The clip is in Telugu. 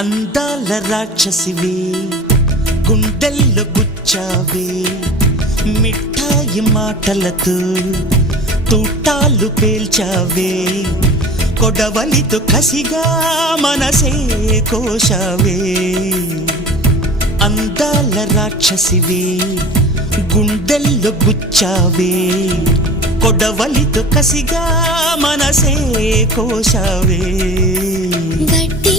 అందాల రాక్షసివే గుండెల్లో గుచ్చావే మిఠాయి మాటలతో తూటాలు పేల్చావే కొడవలితో కసిగా మనసే కోశావే అందాల రాక్షసివే గుండెల్లో గుచ్చావే కొడవలితో కసిగా మనసే కోశావే గట్టి